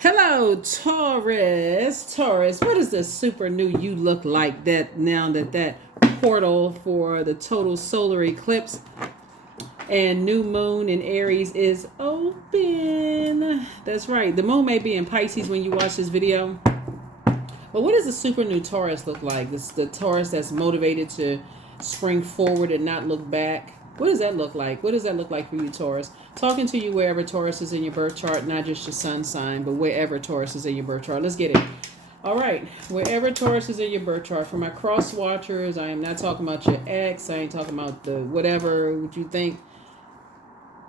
Hello, Taurus. Taurus, what does the super new you look like that now that portal for the total solar eclipse and new moon in Aries is open? That's right. The moon may be in Pisces when you watch this video. But what does the super new Taurus look like? This the Taurus that's motivated to spring forward and not look back. What does that look like? What does that look like for you, Taurus? Talking to you wherever Taurus is in your birth chart, not just your sun sign, but wherever Taurus is in your birth chart. Let's get it. All right, wherever Taurus is in your birth chart. For my cross watchers, I am not talking about your ex. I ain't talking about the whatever what you think.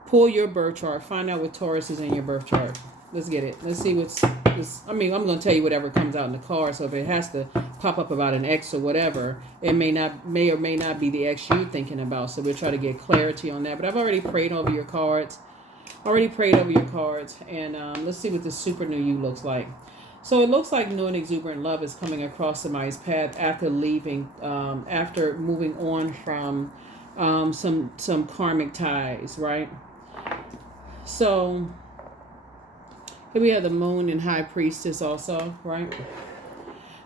Pull your birth chart. Find out what Taurus is in your birth chart. Let's get it. Let's see what's this. I mean, I'm going to tell you whatever comes out in the card. So if it has to pop up about an ex or whatever, it may or may not be the ex you're thinking about. So we'll try to get clarity on that. But I've already prayed over your cards. And let's see what the super new you looks like. So it looks like new and exuberant love is coming across somebody's path after leaving, after moving on from some karmic ties, right? So here we have the moon and high priestess also, right?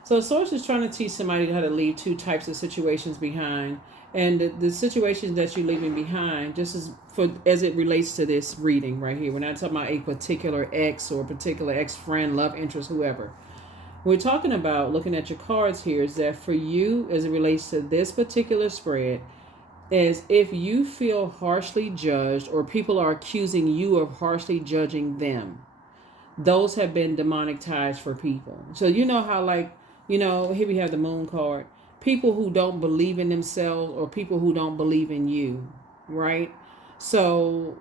So the source is trying to teach somebody how to leave two types of situations behind. And the situations that you're leaving behind, just as it relates to this reading right here. We're not talking about a particular ex or a particular ex-friend, love interest, whoever. We're talking about, looking at your cards here, is that for you, as it relates to this particular spread, is if you feel harshly judged or people are accusing you of harshly judging them, those have been demonic ties for people. So you know how, like, here we have the moon card. People who don't believe in themselves or people who don't believe in you, right? So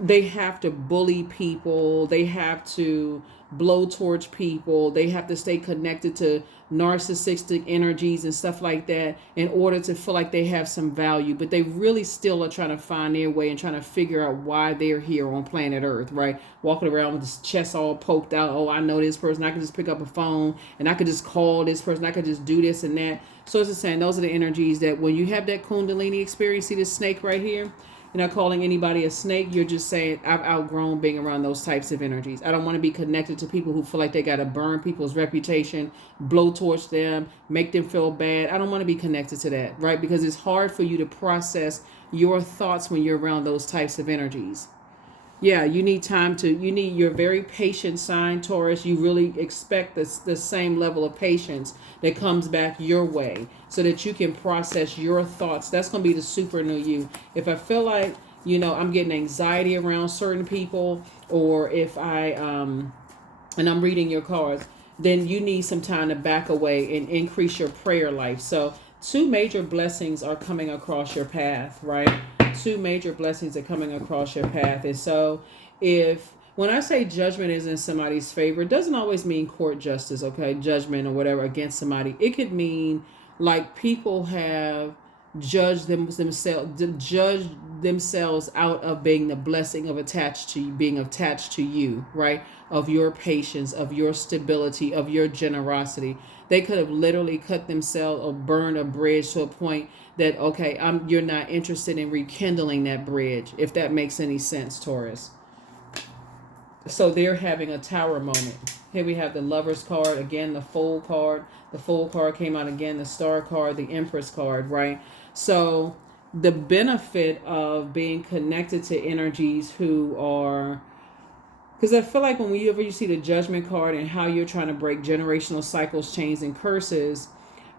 they have to bully people. They have to blowtorch people. They have to stay connected to narcissistic energies and stuff like that in order to feel like they have some value. But they really still are trying to find their way and trying to figure out why they're here on planet Earth, right? Walking around with this chest all poked out. Oh, I know this person. I can just pick up a phone and I could just call this person. I could just do this and that. So it's just saying those are the energies that when you have that Kundalini experience, see this snake right here? You're not calling anybody a snake. You're just saying, I've outgrown being around those types of energies. I don't want to be connected to people who feel like they got to burn people's reputation, blowtorch them, make them feel bad. I don't want to be connected to that, right? Because it's hard for you to process your thoughts when you're around those types of energies. Yeah, you need you're very patient sign, Taurus. You really expect the same level of patience that comes back your way so that you can process your thoughts. That's going to be the super new you. If I feel like, I'm getting anxiety around certain people, or if and I'm reading your cards, then you need some time to back away and increase your prayer life. So two major blessings are coming across your path, right? Two major blessings are coming across your path. And so when I say judgment is in somebody's favor, it doesn't always mean court justice, okay? Judgment or whatever against somebody. It could mean like people have judged themselves out of being the blessing of being attached to you, right? Of your patience, of your stability, of your generosity. They could have literally cut themselves or burned a bridge to a point that, okay, you're not interested in rekindling that bridge, if that makes any sense, Taurus. So they're having a tower moment. Here we have the Lover's card, again, the Fool card. The Fool card came out again, the Star card, the Empress card, right? So the benefit of being connected to energies who are, because I feel like whenever you see the Judgment card and how you're trying to break generational cycles, chains, and curses,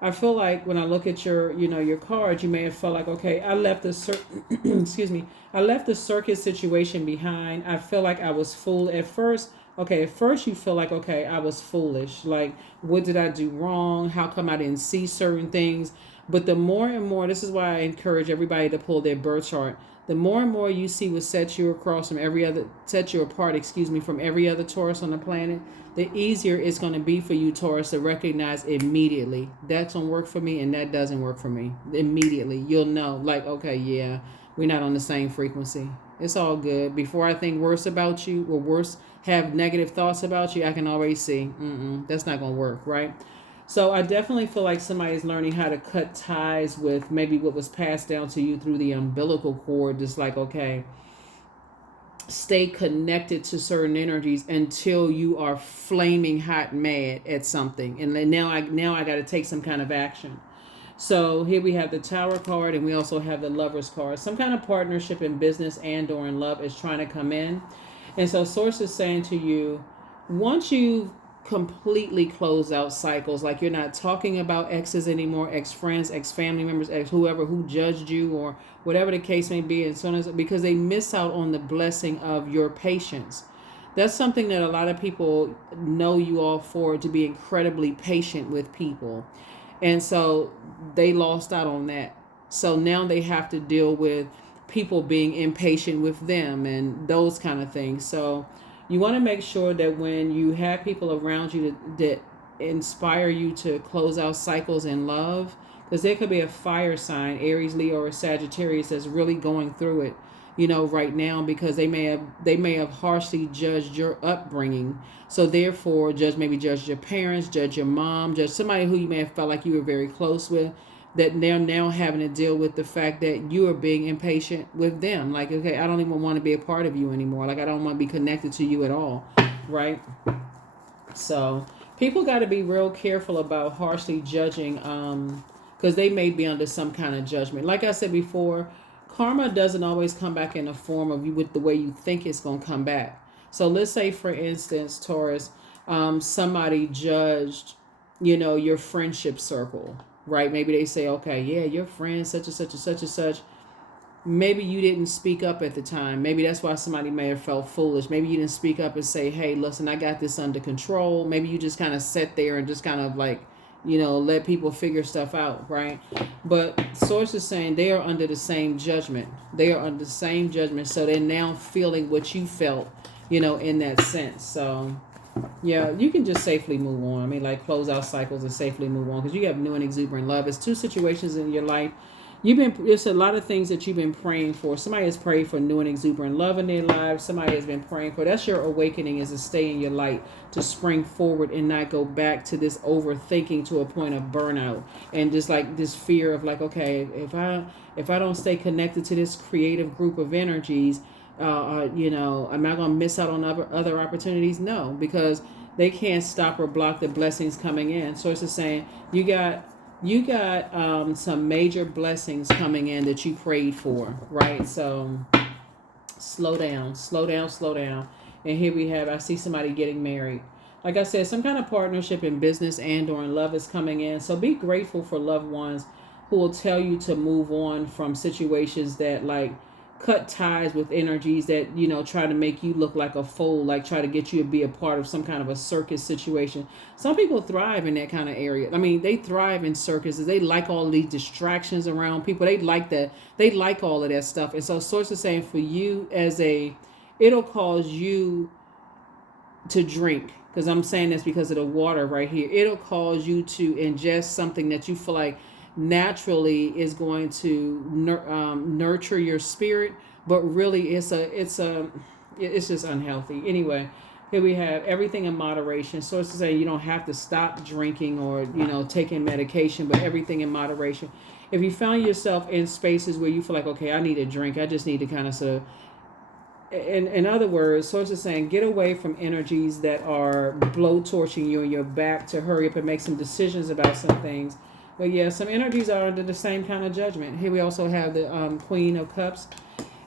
I feel like when I look at your cards, you may have felt like, okay, I left the excuse me, I left the circus situation behind. I feel like I was fooled at first. Okay, at first you feel like, okay, I was foolish. Like, what did I do wrong? How come I didn't see certain things? But the more and more, this is why I encourage everybody to pull their birth chart. The more and more you see what sets you apart, from every other Taurus on the planet, the easier it's going to be for you, Taurus, to recognize immediately that's going to work for me and that doesn't work for me. Immediately, you'll know, like, okay, yeah, we're not on the same frequency. It's all good. Before I think worse about you or have negative thoughts about you, I can already see, that's not going to work, right? So I definitely feel like somebody's learning how to cut ties with maybe what was passed down to you through the umbilical cord. Just like, okay, stay connected to certain energies until you are flaming hot mad at something, and then now I got to take some kind of action. So here we have the Tower card, and we also have the Lovers card. Some kind of partnership in business and or in love is trying to come in. And so Source is saying to you, once you completely close out cycles, like you're not talking about exes anymore, ex-friends, ex-family members, ex whoever who judged you or whatever the case may be, and so on, because they miss out on the blessing of your patience. That's something that a lot of people know you all for, to be incredibly patient with people. And so they lost out on that. So now they have to deal with people being impatient with them and those kind of things. So you want to make sure that when you have people around you that inspire you to close out cycles in love, because there could be a fire sign, Aries, Leo, or Sagittarius, that's really going through it, right now, because they may have harshly judged your upbringing. So therefore, maybe judge your parents, judge your mom, judge somebody who you may have felt like you were very close with, that they're now having to deal with the fact that you are being impatient with them. Like, okay, I don't even want to be a part of you anymore. Like, I don't want to be connected to you at all, right? So people got to be real careful about harshly judging, because they may be under some kind of judgment. Like I said before, karma doesn't always come back in the form of you with the way you think it's going to come back. So let's say, for instance, Taurus, somebody judged, your friendship circle, right? Maybe they say, okay, yeah, your friend, such and such and such and such. Maybe you didn't speak up at the time. Maybe that's why somebody may have felt foolish. Maybe you didn't speak up and say, hey, listen, I got this under control. Maybe you just kind of sat there and just kind of like, let people figure stuff out, right? But Source is saying they are under the same judgment. They are under the same judgment. So they're now feeling what you felt, in that sense. So, yeah, you can just safely move on. I mean, like, close out cycles and safely move on, because you have new and exuberant love. It's two situations in your life. It's a lot of things that you've been praying for. Somebody has prayed for new and exuberant love in their lives. Somebody has been praying for, that's your awakening, is to stay in your light, to spring forward and not go back to this overthinking to a point of burnout, and just like this fear of like, okay, if I don't stay connected to this creative group of energies, am I going to miss out on other opportunities? No, because they can't stop or block the blessings coming in. So it's just saying, you got some major blessings coming in that you prayed for, right? So slow down. And here we have, I see somebody getting married. Like I said, some kind of partnership in business and or in love is coming in. So be grateful for loved ones who will tell you to move on from situations that like cut ties with energies that try to make you look like a fool, like try to get you to be a part of some kind of a circus situation. Some people thrive in that kind of area. I mean, they thrive in circuses. They like all these distractions around people. They like that. They like all of that stuff. And so Source is saying for you, it'll cause you to drink, because I'm saying this because of the water right here. It'll cause you to ingest something that you feel like naturally is going to nurture your spirit, but really it's just unhealthy. Anyway, here we have everything in moderation. So it's to say you don't have to stop drinking or taking medication, but everything in moderation. If you found yourself in spaces where you feel like, okay, I need a drink, I just need to kind of sort of, in other words, Source is saying get away from energies that are blowtorching you in your back to hurry up and make some decisions about some things. But yeah, some energies are under the same kind of judgment. Here we also have the Queen of Cups.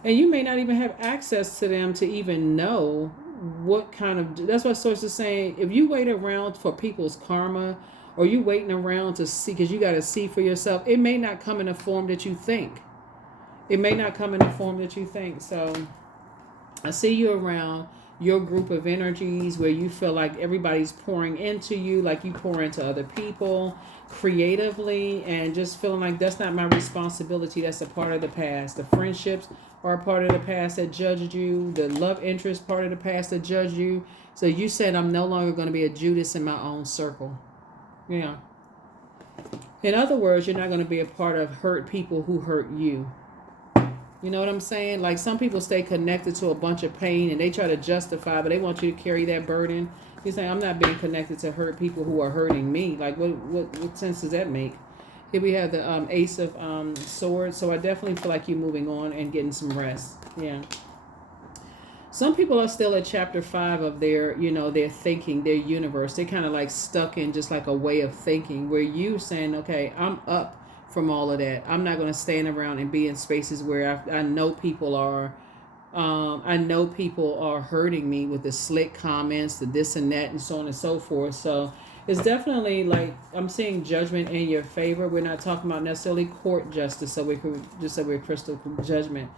And you may not even have access to them to even know what kind of... That's what Source is saying. If you wait around for people's karma, or you waiting around to see, because you got to see for yourself, it may not come in a form that you think. So I see you around your group of energies where you feel like everybody's pouring into you, like you pour into other people creatively, and just feeling like that's not my responsibility. That's a part of the past. The friendships are a part of the past that judged you. The love interest part of the past that judged you. So you said, I'm no longer going to be a Judas in my own circle. Yeah. In other words, you're not going to be a part of hurt people who hurt you. You know what I'm saying? Like, some people stay connected to a bunch of pain and they try to justify, but they want you to carry that burden. You're saying, I'm not being connected to hurt people who are hurting me. Like, what sense does that make? Here we have the Ace of Swords. So I definitely feel like you're moving on and getting some rest. Yeah. Some people are still at chapter 5 of their, their thinking, their universe. They're kind of like stuck in just like a way of thinking where you saying, okay, I'm up from all of that. I'm not going to stand around and be in spaces where I know people are, hurting me with the slick comments, the this and that, and so on and so forth. So it's definitely like I'm seeing judgment in your favor. We're not talking about necessarily court justice, so we could just say we're crystal judgment.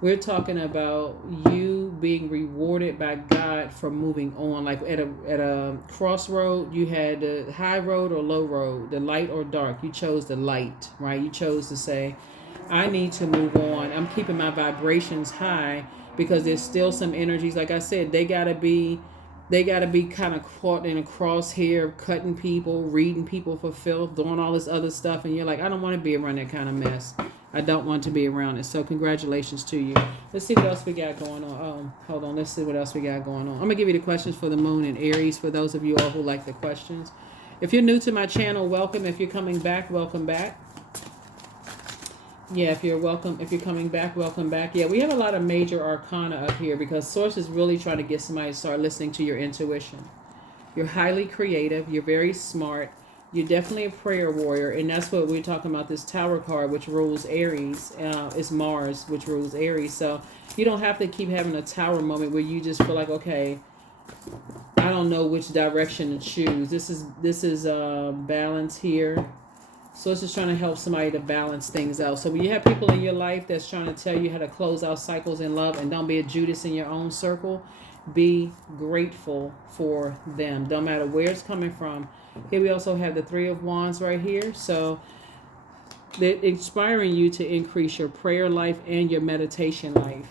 We're talking about you being rewarded by God for moving on. Like at a crossroad, you had the high road or low road, the light or dark. You chose the light, right? You chose to say, I need to move on. I'm keeping my vibrations high because there's still some energies. Like I said, they gotta be kind of caught in a crosshair, cutting people, reading people for filth, doing all this other stuff, and you're like, I don't want to be around that kind of mess. I don't want to be around it. So congratulations to you. Let's see what else we got going on. Oh, hold on. Let's see what else we got going on. I'm gonna give you the questions for the moon and Aries for those of you all who like the questions. If you're new to my channel, welcome. If you're coming back, welcome back. Yeah, if you're coming back, welcome back. Yeah, we have a lot of major arcana up here because Source is really trying to get somebody to start listening to your intuition. You're highly creative. You're very smart. You're definitely a prayer warrior, and that's what we're talking about. This Tower card, which rules Aries, is Mars, which rules Aries. So you don't have to keep having a Tower moment where you just feel like, okay, I don't know which direction to choose. This is balance here. So it's just trying to help somebody to balance things out. So when you have people in your life that's trying to tell you how to close out cycles in love, and don't be a Judas in your own circle, be grateful for them. Don't matter where it's coming from. Here we also have the Three of Wands right here. So they're inspiring you to increase your prayer life and your meditation life.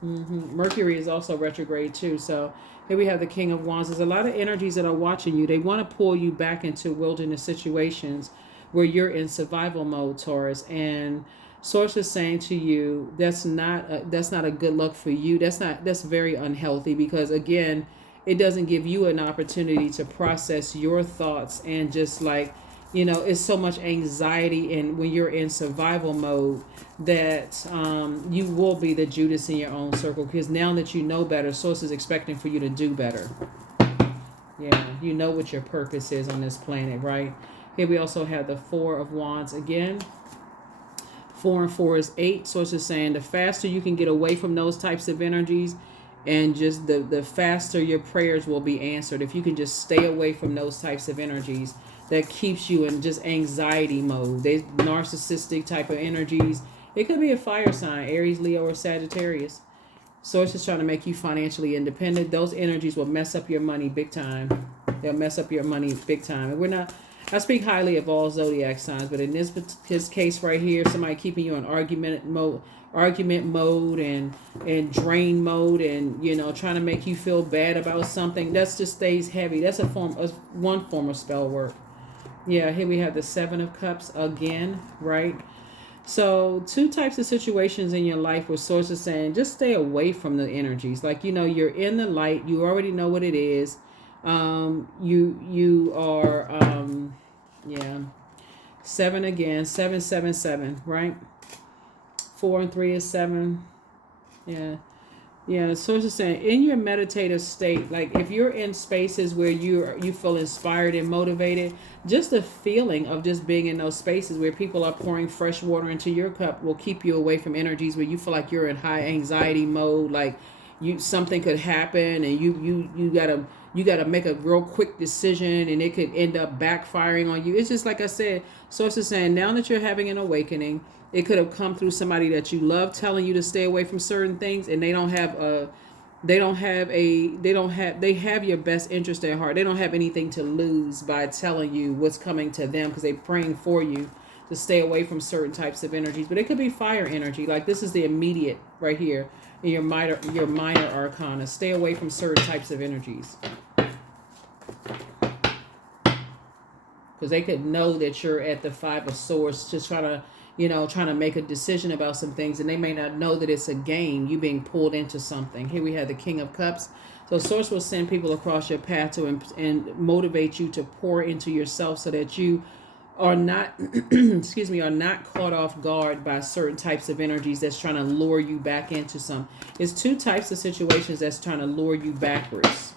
Mercury is also retrograde too. So here we have the King of Wands. There's a lot of energies that are watching you. They want to pull you back into wilderness situations where you're in survival mode, Taurus. And Source is saying to you, that's not a good look for you. That's very unhealthy because, again, it doesn't give you an opportunity to process your thoughts, and just like, it's so much anxiety, and when you're in survival mode that you will be the Judas in your own circle, because now that you know better, Source is expecting for you to do better. Yeah, you know what your purpose is on this planet, right? Here we also have the Four of Wands again. 4 and 4 is 8. Source is saying the faster you can get away from those types of energies, and just the faster your prayers will be answered. If you can just stay away from those types of energies, that keeps you in just anxiety mode. They narcissistic type of energies. It could be a fire sign, Aries, Leo, or Sagittarius. Source is trying to make you financially independent. Those energies will mess up your money big time. They'll mess up your money big time. And I speak highly of all zodiac signs, but in this case right here, somebody keeping you in argument mode and drain mode, and trying to make you feel bad about something, that just stays heavy. That's one form of spell work. Yeah, here we have the Seven of Cups again, right? So 2 types of situations in your life where Source is saying just stay away from the energies. Like, you're in the light, you already know what it is. You are 7 again, 777, right? 4 and 3 is 7. Yeah. Source is saying in your meditative state, like if you're in spaces where you feel inspired and motivated, just the feeling of just being in those spaces where people are pouring fresh water into your cup will keep you away from energies where you feel like you're in high anxiety mode, like something could happen and you gotta make a real quick decision and it could end up backfiring on you. It's just like I said, Source is saying now that you're having an awakening, it could have come through somebody that you love telling you to stay away from certain things, and they have your best interest at heart. They don't have anything to lose by telling you what's coming to them because they're praying for you to stay away from certain types of energies. But it could be fire energy. Like this is the immediate right here in your minor arcana. Stay away from certain types of energies. Because they could know that you're at the 5 of Swords just trying to make a decision about some things, and they may not know that it's a game, you being pulled into something. Here we have the King of Cups. So Source will send people across your path to and motivate you to pour into yourself so that you are not excuse me, are not caught off guard by certain types of energies that's trying to lure you back into some. It's two types of situations that's trying to lure you backwards.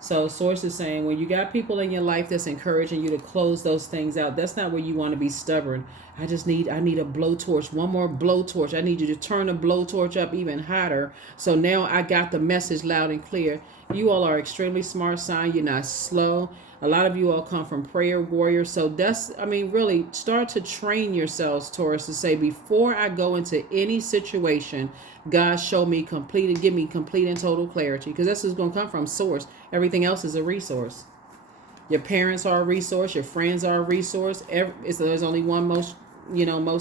So source is saying when you got people in your life that's encouraging you to close those things out, that's not where you want to be stubborn. I need a blowtorch, one more blowtorch. I need you to turn the blowtorch up even hotter. So now I got the message loud and clear. You all are extremely smart sign. You're not slow. A lot of you all come from prayer warriors. So that's, I mean, really start to train yourselves, Taurus, to say, before I go into any situation, God, show me complete and give me complete and total clarity. Because that's what's going to come from source. Everything else is a resource. Your parents are a resource. Your friends are a resource. There's only one most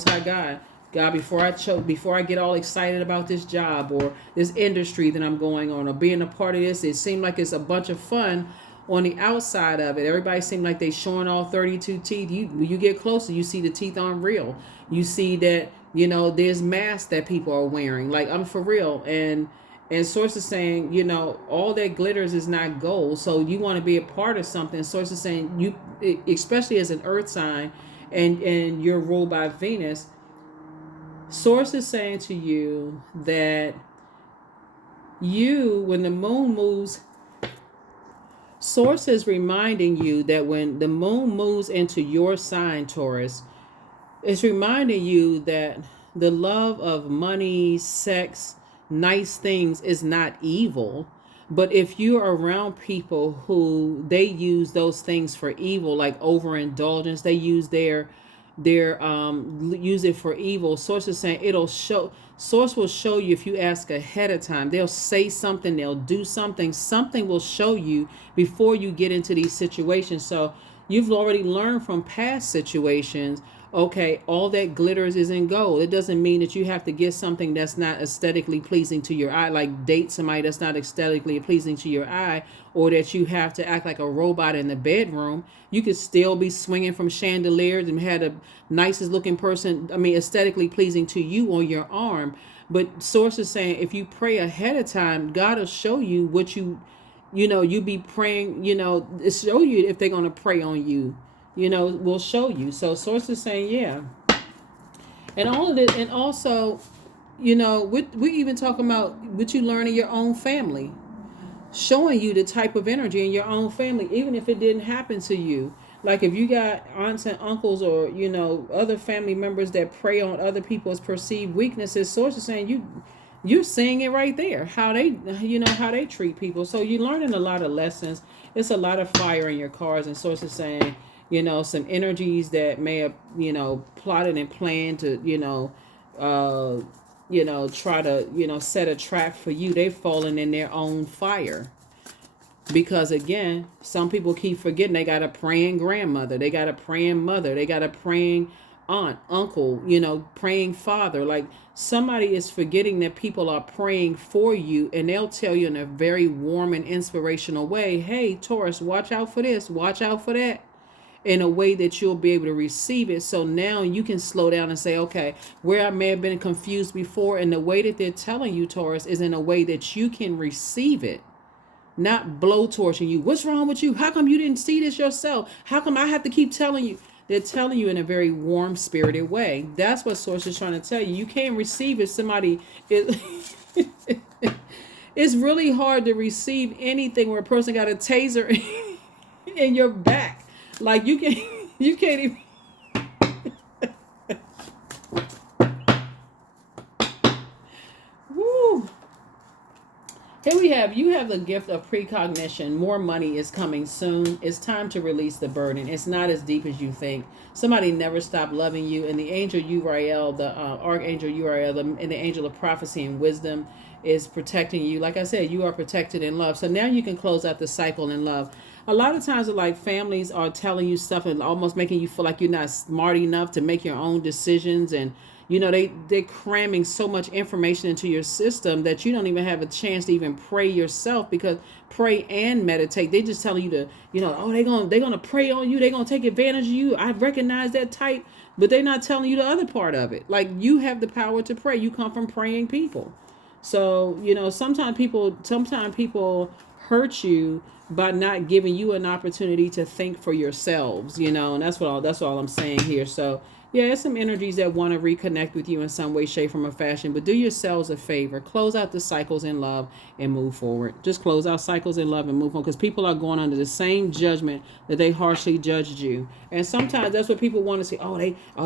high God. God, before I get all excited about this job or this industry that I'm going on or being a part of this, it seemed like it's a bunch of fun on the outside of it. Everybody seemed like they showing all 32 teeth. You get closer, you see the teeth aren't real. You see that, there's masks that people are wearing. Like, I'm for real. And Source is saying, all that glitters is not gold. So you want to be a part of something. Source is saying, you, especially as an earth sign and you're ruled by Venus, Source is saying to you that when the moon moves, Source is reminding you that when the moon moves into your sign, Taurus, it's reminding you that the love of money, sex, nice things is not evil. But if you're around people who they use those things for evil, like overindulgence, they use use it for evil. Source is saying Source will show you if you ask ahead of time. They'll say something, they'll do something. Something will show you before you get into these situations. So you've already learned from past situations, okay, all that glitters isn't gold. It doesn't mean that you have to get something that's not aesthetically pleasing to your eye, like date somebody that's not aesthetically pleasing to your eye, or that you have to act like a robot in the bedroom. You could still be swinging from chandeliers and had a nicest looking person, aesthetically pleasing to you on your arm. But Source is saying if you pray ahead of time, God will show you what you be praying, show you if they're going to pray on you. Will show you. So Source is saying, yeah. And all of it, and also, we even talking about what you learn in your own family, showing you the type of energy in your own family, even if it didn't happen to you. Like if you got aunts and uncles or, other family members that prey on other people's perceived weaknesses, Source is saying you're seeing it right there, how they treat people. So you're learning a lot of lessons. It's a lot of fire in your cards, and Source is saying, some energies that may have, plotted and planned to, try to, set a trap for you. They've fallen in their own fire. Because again, some people keep forgetting they got a praying grandmother, they got a praying mother, they got a praying aunt, uncle, praying father. Like somebody is forgetting that people are praying for you, and they'll tell you in a very warm and inspirational way, hey, Taurus, watch out for this, watch out for that, in a way that you'll be able to receive it. So now you can slow down and say, okay, where I may have been confused before, and the way that they're telling you, Taurus, is in a way that you can receive it. Not blowtorching you. What's wrong with you? How come you didn't see this yourself? How come I have to keep telling you? They're telling you in a very warm spirited way. That's what Source is trying to tell you. You can't receive if somebody is it's really hard to receive anything where a person got a taser in your back. Like you can't even. Woo. Here you have the gift of precognition. More money is coming soon. It's time to release the burden. It's not as deep as you think. Somebody never stopped loving you. And the angel Uriel, the archangel Uriel, and the angel of prophecy and wisdom is protecting you. Like I said, you are protected in love. So now you can close out the cycle in love. A lot of times, like families are telling you stuff and almost making you feel like you're not smart enough to make your own decisions, and they're cramming so much information into your system that you don't even have a chance to even pray yourself, because pray and meditate. They just telling you to, they're gonna prey on you, they're gonna take advantage of you. I recognize that type, but they're not telling you the other part of it. Like you have the power to pray. You come from praying people. So, sometimes people hurt you by not giving you an opportunity to think for yourselves, and that's all I'm saying here. So yeah, it's some energies that want to reconnect with you in some way, shape, form, or fashion. But do yourselves a favor. Close out the cycles in love and move forward. Just close out cycles in love and move on. Because people are going under the same judgment that they harshly judged you. And sometimes that's what people want to see.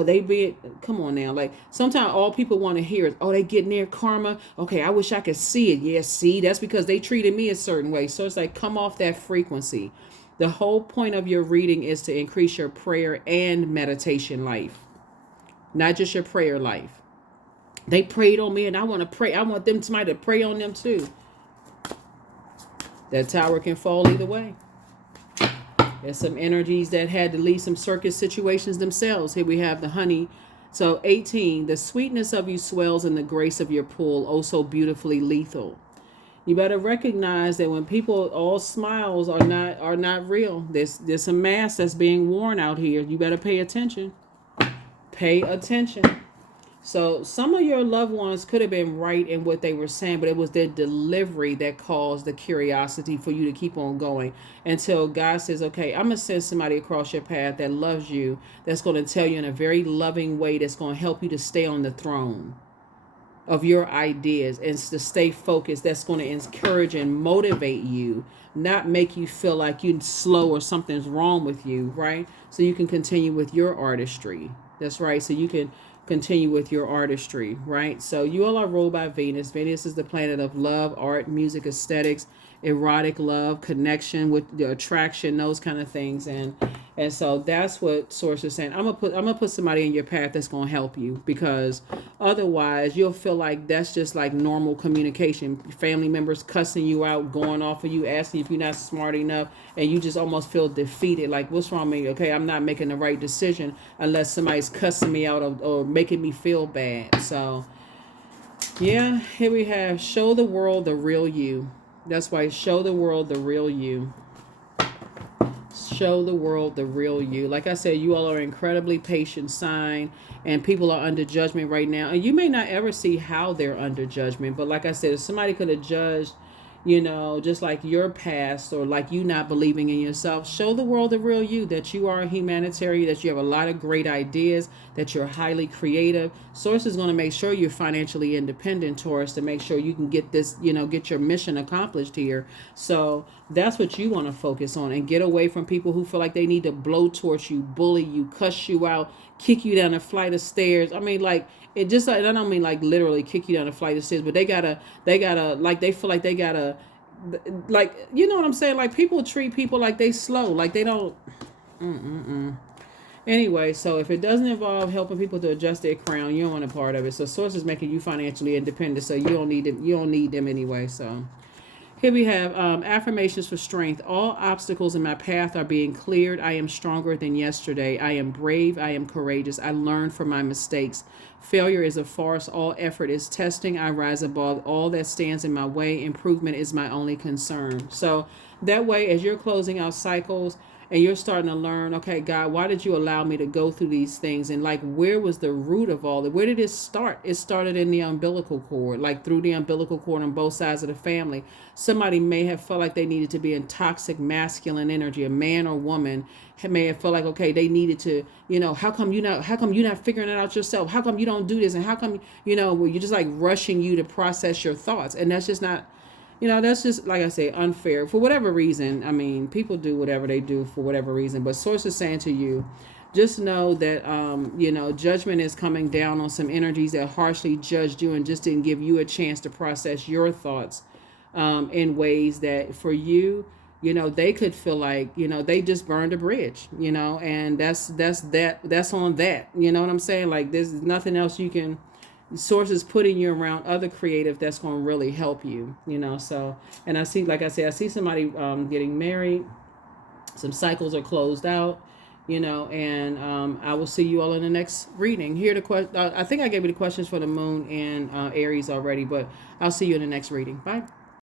They being, come on now. Like, sometimes all people want to hear is, they get near karma. Okay, I wish I could see it. Yeah, see, that's because they treated me a certain way. So it's like, come off that frequency. The whole point of your reading is to increase your prayer and meditation life. Not just your prayer life. They prayed on me and I want to pray. I want somebody to pray on them too. That tower can fall either way. There's some energies that had to leave some circus situations themselves. Here we have the honey. So 18, the sweetness of you swells in the grace of your pull, oh so beautifully lethal. You better recognize that when people, all smiles are not real. There's some mask that's being worn out here. You better pay attention. Pay attention. So some of your loved ones could have been right in what they were saying, but it was their delivery that caused the curiosity for you to keep on going until God says, okay, I'm going to send somebody across your path that loves you, that's going to tell you in a very loving way, that's going to help you to stay on the throne of your ideas and to stay focused, that's going to encourage and motivate you, not make you feel like you're slow or something's wrong with you, right? So you can continue with your artistry. That's right. So you can continue with your artistry, right? So you all are ruled by Venus. Venus is the planet of love, art, music, aesthetics, erotic love, connection with the attraction, those kind of things. And so that's what Source is saying. I'm gonna put somebody in your path that's gonna help you, because otherwise you'll feel like that's just like normal communication. Family members cussing you out, going off of you, asking if you're not smart enough, and you just almost feel defeated. Like, what's wrong with me? Okay, I'm not making the right decision unless somebody's cussing me out or making me feel bad. So yeah, here we have show the world the real you. That's why show the world the real you. Show the world the real you. Like I said, you all are incredibly patient sign, and people are under judgment right now. And you may not ever see how they're under judgment, but like I said, if somebody could have judged, just like your past, or like you not believing in yourself, show the world the real you, that you are a humanitarian, that you have a lot of great ideas, that you're highly creative. Source is going to make sure you're financially independent, Taurus, to make sure you can get this, get your mission accomplished here. So that's what you want to focus on, and get away from people who feel like they need to blowtorch you, bully you, cuss you out, kick you down a flight of stairs. I mean, like, it just, I don't mean like literally kick you down a flight of stairs, but they gotta, like, they feel like they gotta, like, you know what I'm saying? Like, people treat people like they slow, like they don't, Anyway, so if it doesn't involve helping people to adjust their crown, you don't want a part of it. So Source is making you financially independent, so you don't need them. You don't need them anyway. So here we have affirmations for strength. All obstacles in my path are being cleared. I am stronger than yesterday. I am brave. I am courageous. I learn from my mistakes. Failure is a farce. All effort is testing. I rise above all that stands in my way. Improvement is my only concern. So that way, as you're closing out cycles, and you're starting to learn, okay, God, why did you allow me to go through these things? And like, where was the root of all that? Where did it start? It started in the umbilical cord, like through the umbilical cord on both sides of the family. Somebody may have felt like they needed to be in toxic masculine energy. A man or woman may have felt like, okay, they needed to, how come you're not figuring it out yourself? How come you don't do this? And how come, well, you're just like rushing you to process your thoughts. And that's just not, that's just, like I say, unfair. For whatever reason, I mean, people do whatever they do for whatever reason. But Source is saying to you, just know that, judgment is coming down on some energies that harshly judged you and just didn't give you a chance to process your thoughts in ways that for you, they could feel like, they just burned a bridge, and that's on that. You know what I'm saying? Like, there's nothing else you can. Source is putting you around other creative that's going to really help you, so, and I see, like I said, I see somebody getting married, some cycles are closed out, and I will see you all in the next reading. Here I think I gave you the questions for the moon and Aries already, but I'll see you in the next reading. Bye.